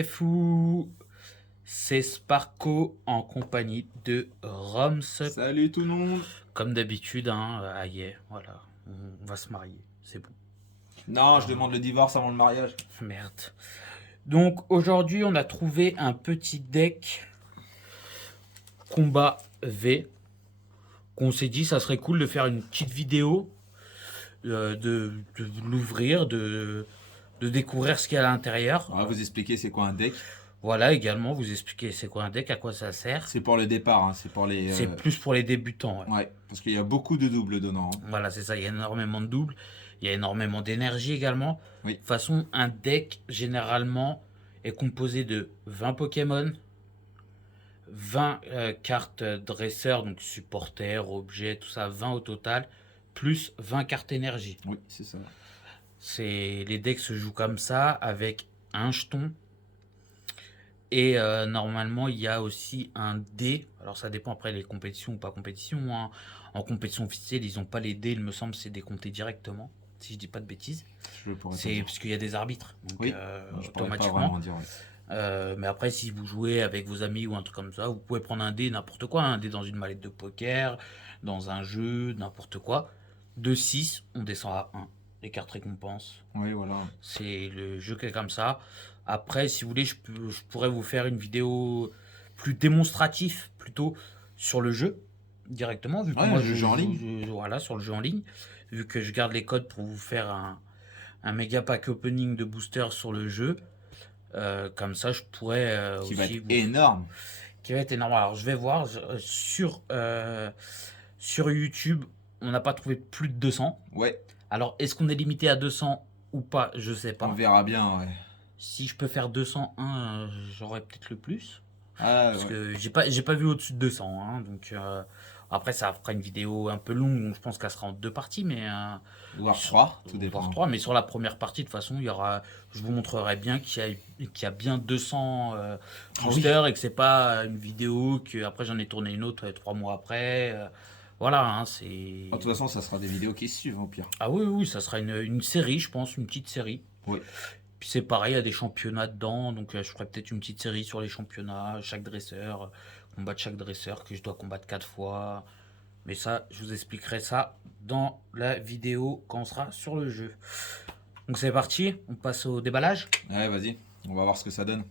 c'est fou, c'est Sparko en compagnie de Roms. Salut tout le monde. Comme d'habitude, hein, yeah, voilà, on va se marier, c'est bon. Non, je demande le divorce avant le mariage. Merde. Donc aujourd'hui, on a trouvé un petit deck combat V qu'on s'est dit ça serait cool de faire une petite vidéo, de l'ouvrir, de découvrir ce qu'il y a à l'intérieur. On va vous expliquer c'est quoi un deck. Voilà, également vous expliquer c'est quoi un deck, à quoi ça sert. C'est pour le départ, hein, c'est pour les. C'est plus pour les débutants. Ouais. Ouais, parce qu'il y a beaucoup de doubles dedans. Hein. Voilà, c'est ça, il y a énormément de doubles, il y a énormément d'énergie également. Oui. De toute façon, un deck généralement est composé de 20 Pokémon, 20 cartes dresseurs, donc supporters, objets, tout ça, 20 au total, plus 20 cartes énergie. Oui, c'est ça. Les decks se jouent comme ça, avec un jeton. Et normalement, il y a aussi un dé. Alors, ça dépend après les compétitions ou pas compétitions. Hein. En compétition officielle, ils n'ont pas les dés, il me semble, c'est décompté directement. Si je dis pas de bêtises. C'est parce qu'il y a des arbitres. Donc, oui, automatiquement. Mais après, si vous jouez avec vos amis ou un truc comme ça, vous pouvez prendre un dé, n'importe quoi. Un dé dans une mallette de poker, dans un jeu, n'importe quoi. De 6, on descend à 1. Les cartes récompenses. Oui, voilà. C'est le jeu qui est comme ça. Après, si vous voulez, je pourrais vous faire une vidéo plus démonstrative, plutôt, sur le jeu, directement. Vu que moi, le jeu en ligne. Voilà, sur le jeu en ligne. Vu que je garde les codes pour vous faire un méga pack opening de boosters sur le jeu. Comme ça, je pourrais qui aussi... va être énorme. Qui va être énorme. Alors, je vais voir. Sur YouTube, on n'a pas trouvé plus de 200. Ouais. Alors, est-ce qu'on est limité à 200 ou pas? Je sais pas. On verra bien, ouais. Si je peux faire 201, j'aurais peut-être le plus. Ah, parce ouais. que j'ai pas vu au-dessus de 200. Hein, donc, après, ça fera une vidéo un peu longue. Donc je pense qu'elle sera en 2 parties. Mais, voire 3, tout dépend. Voire 3. Mais sur la première partie, de toute façon, je vous montrerai bien qu'il y a bien 200 boosters. Et que c'est pas une vidéo que après j'en ai tourné une autre 3 mois après. Voilà, hein, c'est... De toute façon, ça sera des vidéos qui suivent, au pire. Ah oui, ça sera une série, je pense, une petite série. Oui. Puis c'est pareil, il y a des championnats dedans, donc je ferai peut-être une petite série sur les championnats, chaque dresseur, combattre chaque dresseur que je dois combattre 4 fois. Mais ça, je vous expliquerai ça dans la vidéo quand on sera sur le jeu. Donc c'est parti, on passe au déballage. Ouais, vas-y, on va voir ce que ça donne.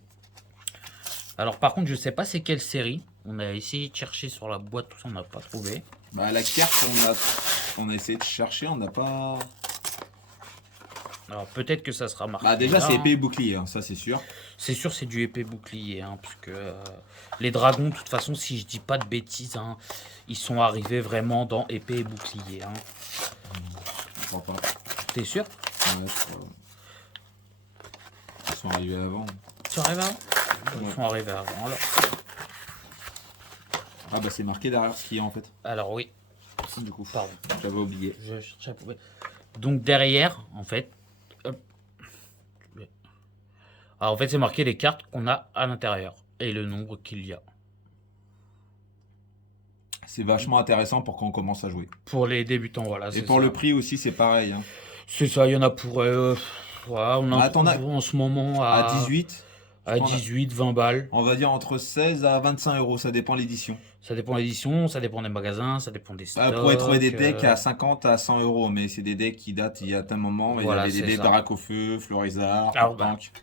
Alors par contre, je sais pas c'est quelle série. On a essayé de chercher sur la boîte, tout ça, on n'a pas trouvé. Bah la carte, on a essayé de chercher, on n'a pas... Alors peut-être que ça sera marqué. Bah déjà, c'est épée et bouclier, hein, ça c'est sûr. C'est sûr, c'est du épée bouclier, hein, parce que les dragons, de toute façon, si je dis pas de bêtises, hein, ils sont arrivés vraiment dans épée et bouclier. Hein. Je crois pas. T'es sûr? Ouais, je crois. Ils sont arrivés avant. Ils sont arrivés avant? Ils sont arrivés avant, alors. Ah bah c'est marqué derrière ce qu'il y a en fait. Alors oui. Du coup, pardon. J'avais oublié. Je cherchais à trouver. Donc derrière, en fait... Alors en fait, c'est marqué les cartes qu'on a à l'intérieur et le nombre qu'il y a. C'est vachement intéressant pour quand on commence à jouer. Pour les débutants, voilà. Et pour le prix aussi, c'est pareil. Hein. C'est ça, il y en a pour... voilà, on en trouve en ce moment à 18. À 18, 20 balles. On va dire entre 16 à 25 euros, ça dépend l'édition. Ça dépend de l'édition, ça dépend des magasins, ça dépend des stocks. Vous pourrez trouver des decks à 50 à 100 euros, mais c'est des decks qui datent il y a un moment. Voilà, il y avait des decks Dracofeu, Florizard,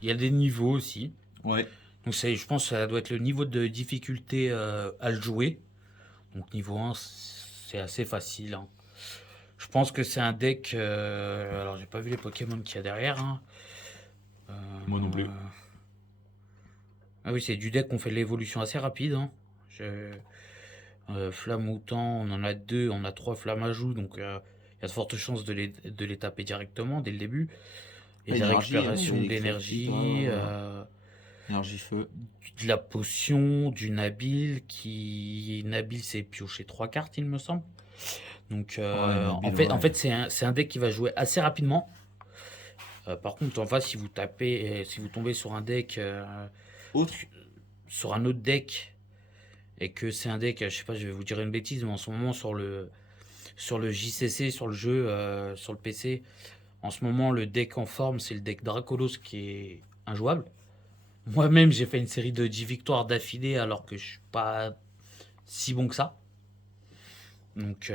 il y a des niveaux aussi. Ouais. Donc je pense que ça doit être le niveau de difficulté à le jouer. Donc niveau 1, c'est assez facile. Hein. Je pense que c'est un deck... alors j'ai pas vu les Pokémon qu'il y a derrière. Hein. Moi non plus. Ah oui, c'est du deck qu'on fait l'évolution assez rapide. Hein. Flamme-Moutant, on en a 2, on a 3 flammes à joue, donc il y a de fortes chances de les taper directement dès le début. Et la récupération d'énergie, énergie feu, de la potion, du Nabil, Nabil c'est piocher 3 cartes, il me semble. Donc en fait c'est un deck qui va jouer assez rapidement. Par contre, en face, si vous tombez sur un deck sur un autre deck et que c'est un deck, je sais pas, je vais vous dire une bêtise, mais en ce moment sur le JCC, sur le jeu, sur le PC, en ce moment le deck en forme, c'est le deck Dracolos qui est injouable. moi-même, j'ai fait une série de 10 victoires d'affilée alors que je suis pas si bon que ça. Donc,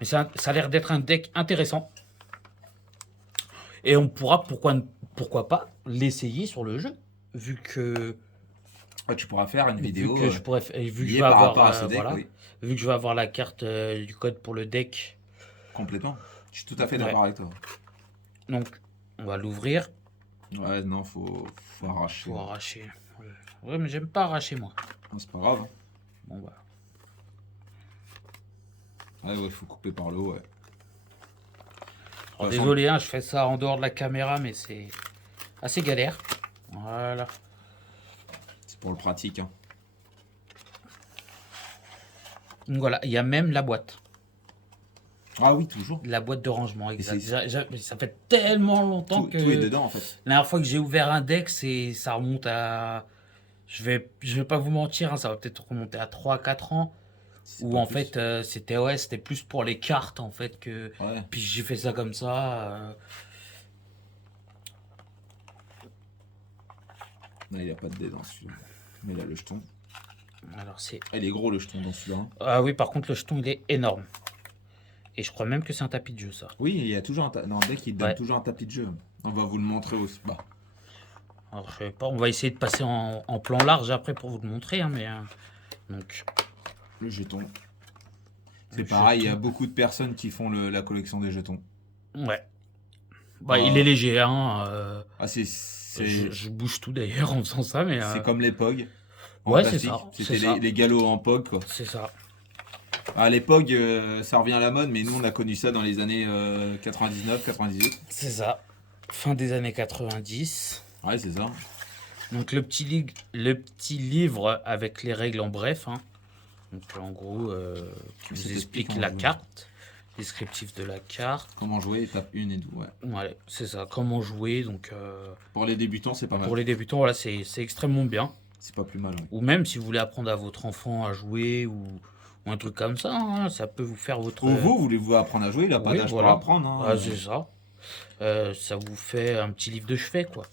mais ça a l'air d'être un deck intéressant. Et on pourra, pourquoi pas, l'essayer sur le jeu. Vu que, Ouais, tu pourras faire une vu vidéo que je pourrais, vu que je liée vais par avoir, rapport à ce deck, voilà, oui, vu que je vais avoir la carte du code pour le deck. complètement. Je suis tout à fait Ouais. d'accord avec toi. Donc, on va l'ouvrir. Ouais, non, faut arracher. Faut arracher. Ouais, mais j'aime pas arracher moi. Non, c'est pas grave. Bon bah. Ouais, faut couper par le haut, ouais. Alors, De toute façon, désolé, hein, je fais ça en dehors de la caméra, mais c'est assez galère. Voilà. c'est pour le pratique, hein. Donc voilà, il y a même la boîte. Ah oui, toujours. La boîte de rangement, exact. c'est- Ça fait tellement longtemps Tout que est dedans, en fait. la dernière fois que j'ai ouvert un deck, ça remonte à. Je vais pas vous mentir, hein, ça va peut-être remonter à 3 4 ans. C'est Où pas en plus. fait, c'était plus pour les cartes en fait que. Ouais. Puis j'ai fait ça comme ça. Non, il n'y a pas de dé dans celui-là. Mais là, le jeton. Alors c'est. Ah, il est gros, le jeton, dans celui-là, hein. Ah oui, par contre, le jeton il est énorme. Et je crois même que c'est un tapis de jeu, ça. Oui, il y a toujours dans le deck, il donne Ouais. toujours un tapis de jeu. On va vous le montrer aussi. Bah, Alors je sais pas, on va essayer de passer en plan large après pour vous le montrer, hein, mais. Donc. le jeton. C'est Le pareil, il y a jeton. beaucoup de personnes qui font la collection des jetons. Ouais. Bah, il est léger, hein. Ah, Je bouge tout d'ailleurs en faisant ça, mais. c'est comme les POG en Ouais, c'est plastique. ça. C'était C'est ça. les galops en POG, quoi. C'est ça. Ah, les POG, ça revient à la mode, mais nous, on a connu ça dans les années 99, 98. C'est ça. Fin des années 90. Ouais, c'est ça. Donc le petit livre avec les règles en bref, hein. Donc en gros, qui Ça vous t'explique explique comment la jouer. carte, descriptif de la carte. Comment jouer, étape 1 et tout, ouais. Ouais, c'est ça. Comment jouer. Donc Pour les débutants, c'est pas mal. pour les débutants, voilà, c'est extrêmement bien. C'est pas plus mal, ouais. Ou même si vous voulez apprendre à votre enfant à jouer ou un truc comme ça, hein, ça peut vous faire votre. Ou vous, voulez-vous apprendre à jouer, il a pas Oui, d'âge voilà. pour apprendre, hein. Ah, c'est ça. Ça vous fait un petit livre de chevet, quoi.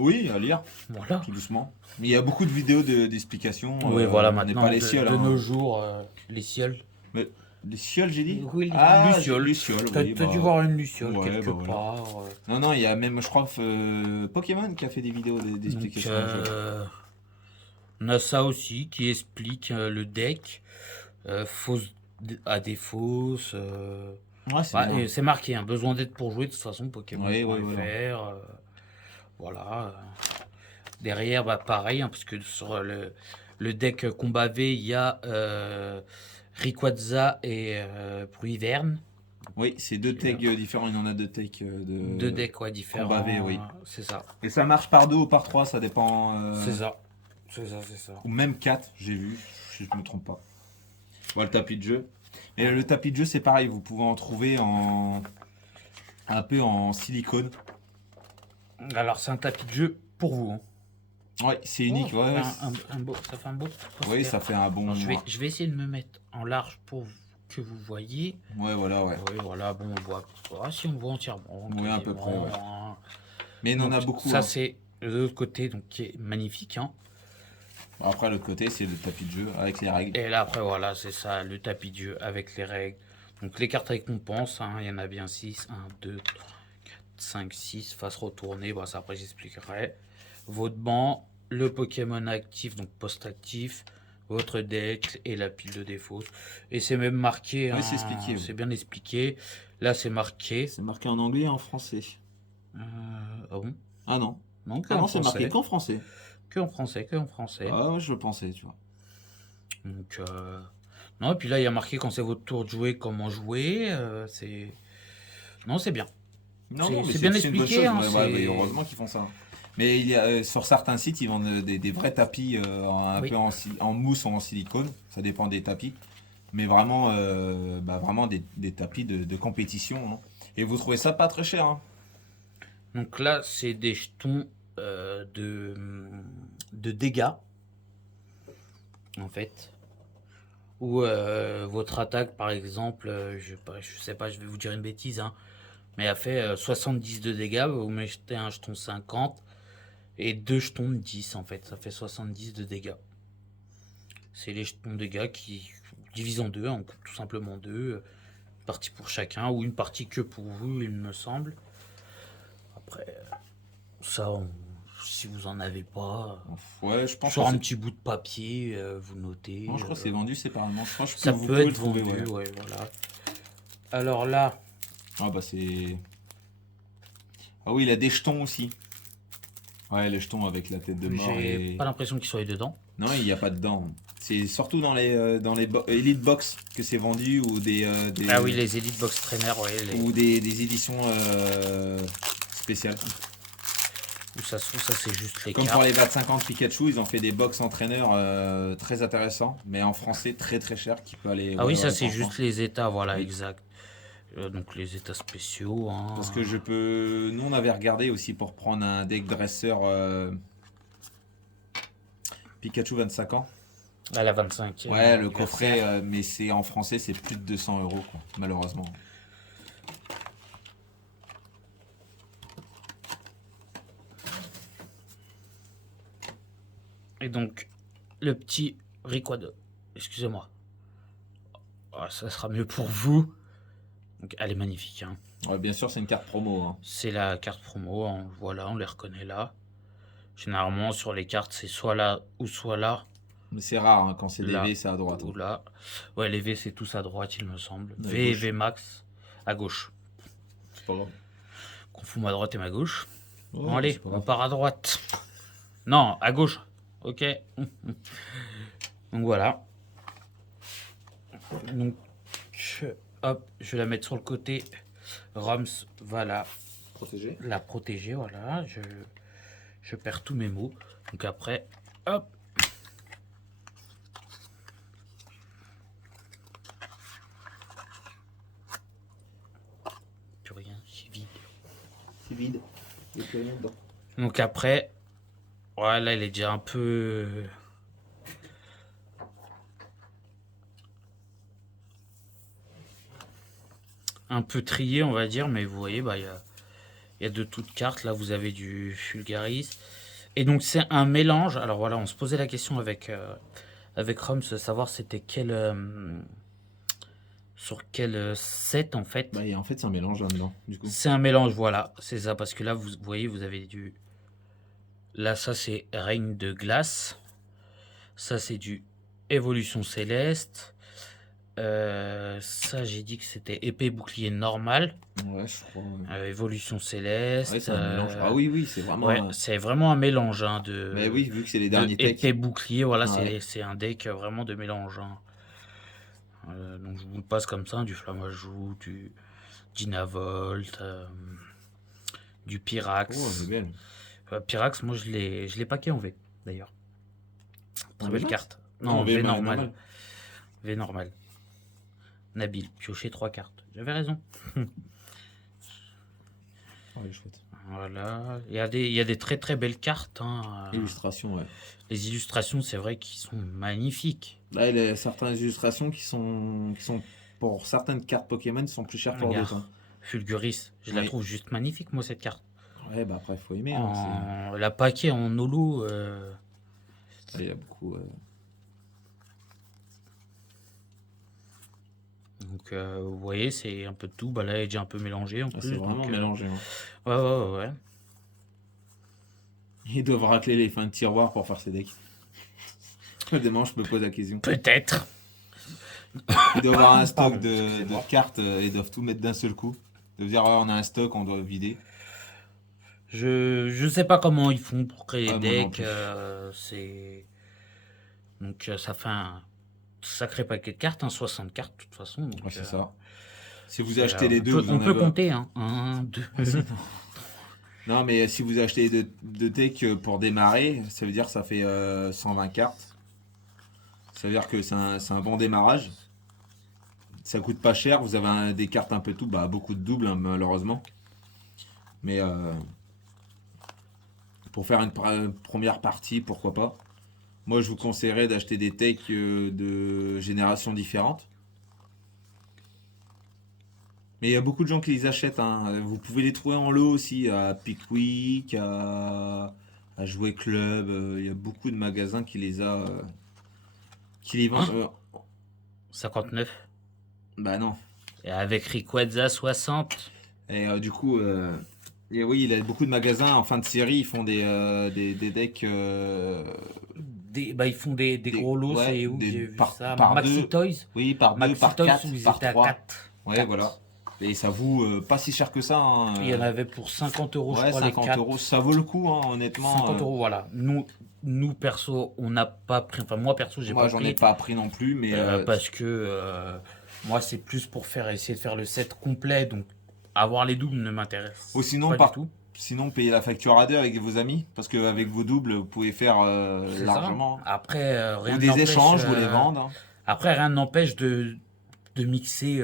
Oui, à lire, Voilà. tout doucement. Mais il y a beaucoup de vidéos d'explications. Oui, voilà, on n'est maintenant, pas les cioles, de hein. nos jours, les cioles. Mais les cioles, j'ai dit? Oui, Ah, lucioles. lucioles, T'as oui, dû bah. voir une luciole Ouais, quelque bah voilà. part. Non, non, il y a même, je crois, Pokémon qui a fait des vidéos Donc, d'explications. on a ça aussi qui explique le deck. Fausse à des fausses. Ouais, c'est Bah, bien. et c'est marqué, hein, besoin d'aide pour jouer, de toute façon, Pokémon.fr. Oui, oui, voilà. Voilà. Derrière, bah, pareil, hein, parce que sur le deck combat V, il y a Rayquaza et Pruiverne. Oui, c'est deux decks différents. Il y en a deux decks Deux decks ouais, différents. combat V, oui. C'est ça. Et ça marche par 2 ou par 3, ça dépend. C'est ça. C'est ça, c'est ça. Ou même 4, j'ai vu, si je me trompe pas. Voilà, le tapis de jeu. Et le tapis de jeu, c'est pareil, vous pouvez en trouver un peu en silicone. Alors, c'est un tapis de jeu pour vous. Hein. Ouais, c'est unique. Oh, Ouais, ça fait un beau poster. oui, ça fait un bon. Alors, je vais essayer de me mettre en large pour que vous voyez. Ouais, voilà, ouais. Oui, voilà, bon, on voit. Ah, si on voit entièrement. Oui, à peu près, ouais. Hein. Mais il en a Donc, beaucoup. Ça, hein. c'est de l'autre côté, donc qui est magnifique. Hein. Après, l'autre côté, c'est le tapis de jeu avec les règles. Et là, après, voilà, c'est ça, le tapis de jeu avec les règles. Donc, les cartes récompenses, hein, il y en a bien 6. 1, 2, 3, 4, 5, 6. Face retournée, bon, ça après, j'expliquerai. Votre banc, le Pokémon actif, donc post-actif, votre deck et la pile de défauts. Et c'est même marqué. Oui, hein, c'est expliqué, oui. C'est bien expliqué. Là, c'est marqué. C'est marqué en anglais et en français. Ah bon? Ah non. Non, Ah non, c'est marqué qu'en français. Que en français, que en français. Ah ouais, je le pensais, tu vois. Donc, non, et puis là, il y a marqué quand c'est votre tour de jouer, comment jouer. C'est. Non, c'est bien. Non, C'est- non, mais c'est bien une bonne expliqué, chose. hein, Ouais, c'est- ouais, heureusement qu'ils font ça. Mais il y a, sur certains sites, ils vendent des vrais tapis un Oui. peu en mousse ou en silicone. Ça dépend des tapis. Mais vraiment, vraiment des tapis de compétition, hein. Et vous trouvez ça pas très cher, hein. Donc là, c'est des jetons de dégâts, en fait. Ou votre attaque, par exemple, je sais pas, je vais vous dire une bêtise, hein, mais elle fait 70 de dégâts, vous mettez un jeton 50, Et 2 jetons de 10 en fait, ça fait 70 de dégâts. C'est les jetons de dégâts qui divisent en deux, on coupe tout simplement deux, une partie pour chacun ou une partie que pour vous, il me semble. Après, ça, si vous en avez pas, Ouais, je pense sur que un c'est. petit bout de papier, vous notez. Non, je crois que c'est vendu séparément. Je crois que Ça vous peut pouvez le être trouver, vendu, ouais. ouais, voilà. Alors là, Ah bah c'est. Ah oui, il a des jetons aussi. Ouais, les jetons avec la tête de mort j'ai et. pas l'impression qu'il soit dedans. Non, il n'y a pas dedans. C'est surtout dans les Elite Box que c'est vendu ou Ah oui, les Elite Box Trainer, ouais, ou des éditions spéciales. où ça se trouve, ça c'est juste les Comme cartes. pour les 25 Pikachu, ils ont fait des box entraîneurs très intéressants, mais en français très très cher qui peut aller. Ah Ouais, oui, ça ouais, c'est franchement. juste les états, voilà, Oui. exact. Donc les états spéciaux, hein. Parce que je peux. Nous, on avait regardé aussi pour prendre un deck dresseur Pikachu 25 ans. À la 25e Ouais, le anniversaire. coffret, mais c'est en français, c'est plus de 200 euros, quoi, malheureusement. Et donc, le petit Rickwado, excusez-moi. Ah, ça sera mieux pour vous. Donc, elle est magnifique, hein. Ouais, bien sûr, c'est une carte promo, hein. C'est la carte promo, hein. Voilà, on les reconnaît là. Généralement, sur les cartes, c'est soit là ou soit là. Mais c'est rare, hein, quand c'est des Là V, c'est à droite, ou hein. là. Ouais, les V, c'est tous à droite, il me semble. À V et gauche. V max à gauche. C'est pas grave. Confond ma droite et ma gauche. Oh, Bon, allez, c'est pas on grave. part à droite. Non, à gauche. Ok. Donc voilà. Donc, hop, je vais la mettre sur le côté. Roms va Protégé. la protéger. Voilà. Je perds tous mes mots. Donc après, hop. Plus rien, c'est vide. C'est vide. Il n'y a plus rien dedans. Donc après, voilà, il est déjà un peu trié, on va dire, mais vous voyez, bah, il y a de toutes cartes. Là, vous avez du Fulgaris. Et donc, c'est un mélange. Alors voilà, on se posait la question avec Roms, de savoir c'était sur quel set, en fait. Bah, et en fait, c'est un mélange là-dedans, du coup. C'est un mélange, voilà, c'est ça. Parce que là, vous voyez, vous avez du... Là, ça, c'est Règne de glace. Ça, c'est du Évolution céleste. Ça, j'ai dit que c'était épée bouclier normal. Ouais, je crois. Ouais, Évolution céleste. ouais, c'est un mélange. Ah oui, oui, c'est vraiment. Ouais, c'est vraiment un mélange, hein, Mais oui, vu que c'est les de derniers épée techs. bouclier. Voilà, Ouais. c'est un deck vraiment de mélange, hein. Donc je vous le passe comme ça, du Flammajou, du Dynavolt, du Oh, Pyrax. c'est belle. Pyrax, moi je l'ai packé en V d'ailleurs. Très En belle V max? carte. Non, Non, V V normal. normal. V normal. Nabil, piocher 3 cartes. J'avais raison. Oh, elle est chouette. Voilà. Il y a des très très belles cartes, hein. Illustration, ouais. Les illustrations, c'est vrai qu'ils sont magnifiques. Là, il y a certaines illustrations qui sont pour certaines cartes Pokémon, qui sont plus chères pour Regarde, d'autres, hein. Fulguris, je la Oui. trouve juste magnifique, moi, cette carte. Ouais, bah après, il faut aimer, hein. La paquet en holo. Il y a beaucoup. Donc, vous voyez, c'est un peu de tout. Bah, là, elle est déjà un peu mélangée en Ah, plus. c'est vraiment donc, mélangé, hein. ouais. Ils doivent racler les fins de tiroir pour faire ces decks. Demain, je me pose la question. Peut-être. Ils doivent avoir un stock Pardon, de excusez-moi. cartes et ils doivent tout mettre d'un seul coup. Ils doivent dire, ouais, on a un stock, on doit vider. Je sais pas comment ils font pour créer Ah, des moi non decks. plus. Donc, ça fait un sacré paquet de cartes, hein, 60 cartes de toute façon. Donc, Ouais, c'est ça. Si vous c'est, achetez les deux, vous on en peut avez. compter, hein. 1, 2. Non, mais si vous achetez deux decks pour démarrer, ça veut dire que ça fait 120 cartes. Ça veut dire que c'est un bon démarrage. Ça coûte pas cher. Vous avez des cartes un peu tout, bah, beaucoup de doubles, hein, malheureusement. Mais pour faire une première partie, pourquoi pas. Moi, je vous conseillerais d'acheter des decks de générations différentes. Mais il y a beaucoup de gens qui les achètent, hein. Vous pouvez les trouver en lot aussi, à Pickwick, à à Jouet Club. Il y a beaucoup de magasins qui les vendent. Hein 59. Bah non. Et avec Rayquaza 60. Et du coup, et oui, il y a beaucoup de magasins en fin de série, ils font des decks Ils font des gros lots, ouais, c'est où que j'ai vu ça? par Maxi deux. Toys. Oui, par deux, Maxi par Toys quatre, où ils par étaient à trois. 4. Ouais, voilà. Et ça vaut pas si cher que ça, hein. Il y en avait pour 50 euros, je Ouais, crois, les 50 4. euros, ça vaut le coup, hein, honnêtement. 50 euros, voilà. Nous perso, on n'a pas pris. Enfin, moi perso, j'ai Moi, pas j'en pris. ai pas pris non plus, mais Parce que moi, c'est plus pour essayer de faire le set complet. Donc, avoir les doubles ne m'intéresse ou sinon, pas du tout. sinon, payer la facture à deux avec vos amis, parce qu'avec vos doubles, vous pouvez faire C'est ça. largement. Après, rien Ou des n'empêche, échanges, vous les vendez. Hein. Après, rien n'empêche de mixer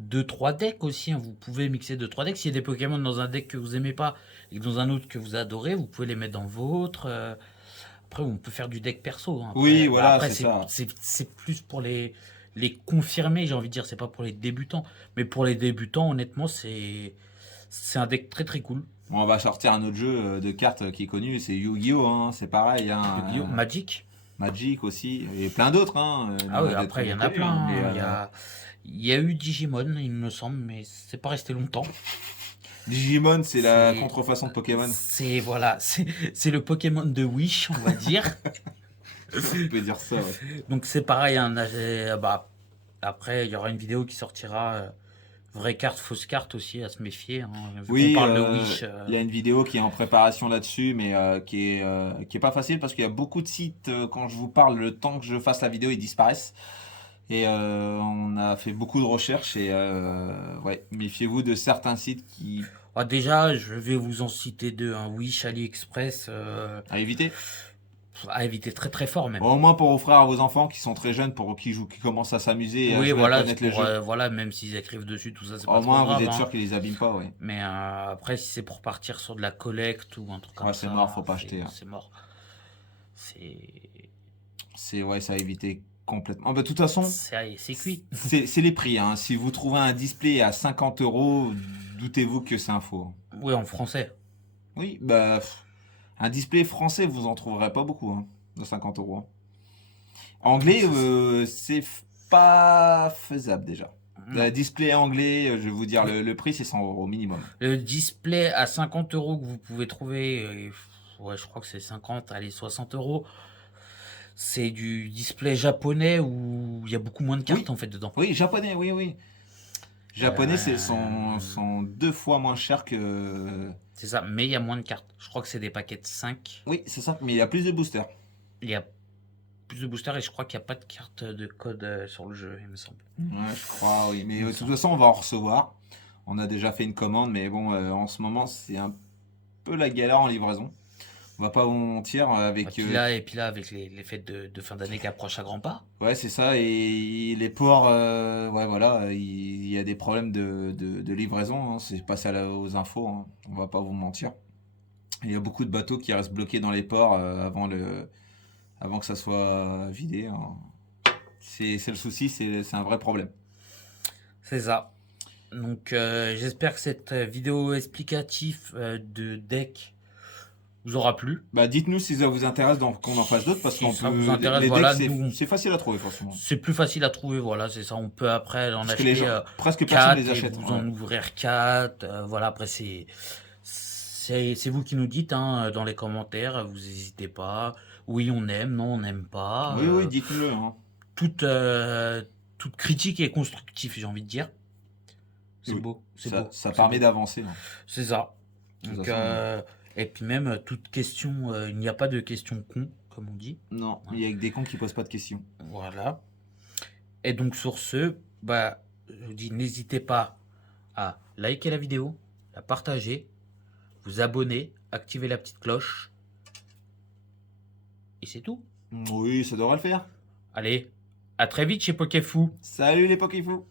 2-3 decks aussi. Hein. Vous pouvez mixer 2-3 decks. S'il y a des Pokémon dans un deck que vous aimez pas et dans un autre que vous adorez, vous pouvez les mettre dans vôtre. Après, on peut faire du deck perso. Hein. Après, Oui, voilà, après, c'est ça. c'est plus pour les confirmer, j'ai envie de dire. C'est pas pour les débutants. Mais pour les débutants, honnêtement, c'est un deck très très cool. Bon, on va sortir un autre jeu de cartes qui est connu, c'est Yu-Gi-Oh! Hein, c'est pareil. Hein, Yu-Gi-Oh! Magic. Magic aussi, et plein d'autres. Hein, Ah oui, des après, il y trucs en a connus, plein. hein, Hein. Il y a eu Digimon, il me semble, mais c'est pas resté longtemps. Digimon, c'est la C'est- contrefaçon de Pokémon. Voilà, c'est le Pokémon de Wish, on va dire. On peut dire ça, ouais. Donc c'est pareil, hein, après il y aura une vidéo qui sortira, vraie carte, fausse carte aussi, à se méfier. Hein, vu Oui, qu'on parle de Wish. il y a une vidéo qui est en préparation là-dessus, mais qui est pas facile parce qu'il y a beaucoup de sites, quand je vous parle, le temps que je fasse la vidéo, ils disparaissent. Et on a fait beaucoup de recherches et ouais, méfiez-vous de certains sites qui Déjà, je vais vous en citer deux. Un Wish, AliExpress, à éviter. à éviter très très fort même. Au moins pour offrir à vos enfants qui sont très jeunes, pour qui commencent à s'amuser et à Oui, jouer, à voilà, connaître le jeu. voilà, même s'ils écrivent dessus, tout ça, c'est Au pas trop moins, grave. vous êtes Hein. sûr qu'ils les abîment pas, ouais. Mais après, si c'est pour partir sur de la collecte ou un truc comme Ouais, ça, c'est mort, faut pas acheter. Hein. c'est mort. Ouais, ça à éviter complètement. De toute façon, C'est cuit. c'est les prix. Hein. Si vous trouvez un display à 50 euros, doutez-vous que c'est un faux. Hein. Oui, en français. Oui, bah, un display français, vous en trouverez pas beaucoup, hein, de 50 euros. Hein. Anglais, c'est pas faisable déjà. Non. Le display anglais, je vais vous dire, le prix, c'est 100 euros minimum. Le display à 50 euros que vous pouvez trouver, ouais, je crois que c'est 50, allez, 60 euros. C'est du display japonais où il y a beaucoup moins de cartes Oui. en fait dedans. Oui, japonais, oui, oui. Japonais, sont 2 fois moins cher que. C'est ça, mais il y a moins de cartes. Je crois que c'est des paquets de 5. Oui, c'est ça, mais il y a plus de boosters. Il y a plus de boosters et je crois qu'il n'y a pas de carte de code sur le jeu, il me semble. Ouais, je crois, oui. Mais de toute façon, on va en recevoir. On a déjà fait une commande, mais bon, en ce moment, c'est un peu la galère en livraison. On va pas vous mentir avec. Et puis là, avec les fêtes de fin d'année qui approchent à grands pas. Ouais, c'est ça. Et les ports, ouais, voilà, il y a des problèmes de livraison. Hein. C'est passé aux infos. Hein. On va pas vous mentir. Il y a beaucoup de bateaux qui restent bloqués dans les ports avant que ça soit vidé. Hein. C'est le souci, c'est un vrai problème. C'est ça. Donc j'espère que cette vidéo explicative de deck vous aura plu. Bah, dites-nous si ça vous intéresse qu'on en fasse d'autres parce Si qu'on ça peut. vous intéresse, les voilà, decks, c'est facile à trouver, forcément. C'est plus facile à trouver, voilà, c'est ça. On peut après en Parce que les acheter gens, presque personne 4 les et achète. vous Ouais. en ouvrir 4. Voilà, après c'est vous qui nous dites hein, dans les commentaires, vous n'hésitez pas. Oui, on aime, non, on n'aime pas. Oui, oui, dites-le. Hein. Toute critique est constructive, j'ai envie de dire. C'est Oui. beau, c'est Ça, beau. ça c'est permet beau. d'avancer. Hein. C'est ça. De toute Donc, façon, et puis même, toute question, il n'y a pas de question con, comme on dit. non, il y a que des cons qui posent pas de questions. Voilà. Et donc sur ce, bah, je vous dis, n'hésitez pas à liker la vidéo, la partager, vous abonner, activer la petite cloche. Et c'est tout. Oui, ça devrait le faire. Allez, à très vite chez Pokéfou. Salut les Pokéfous.